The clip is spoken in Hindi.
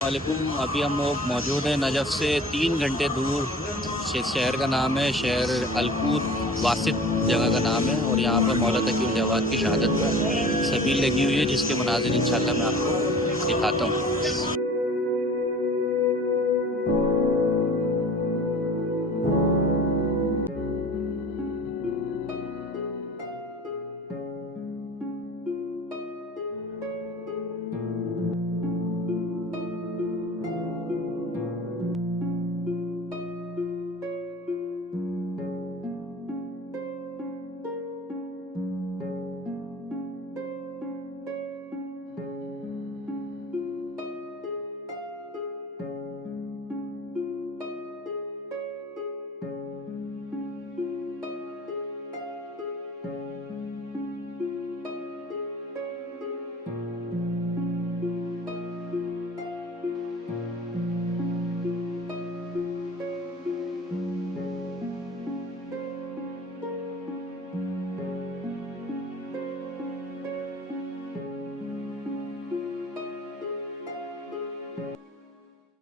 वालेकुम। अभी हम लोग मौजूद हैं नजफ़ से 3 घंटे दूर। शहर का नाम है शहर अलकूद वासित जगह का नाम है। और यहाँ पर मौला तकी जवाद की शहादत पर सभी लगी हुई है, जिसके मनाज़िर इंशाल्लाह मैं आपको दिखाता हूँ।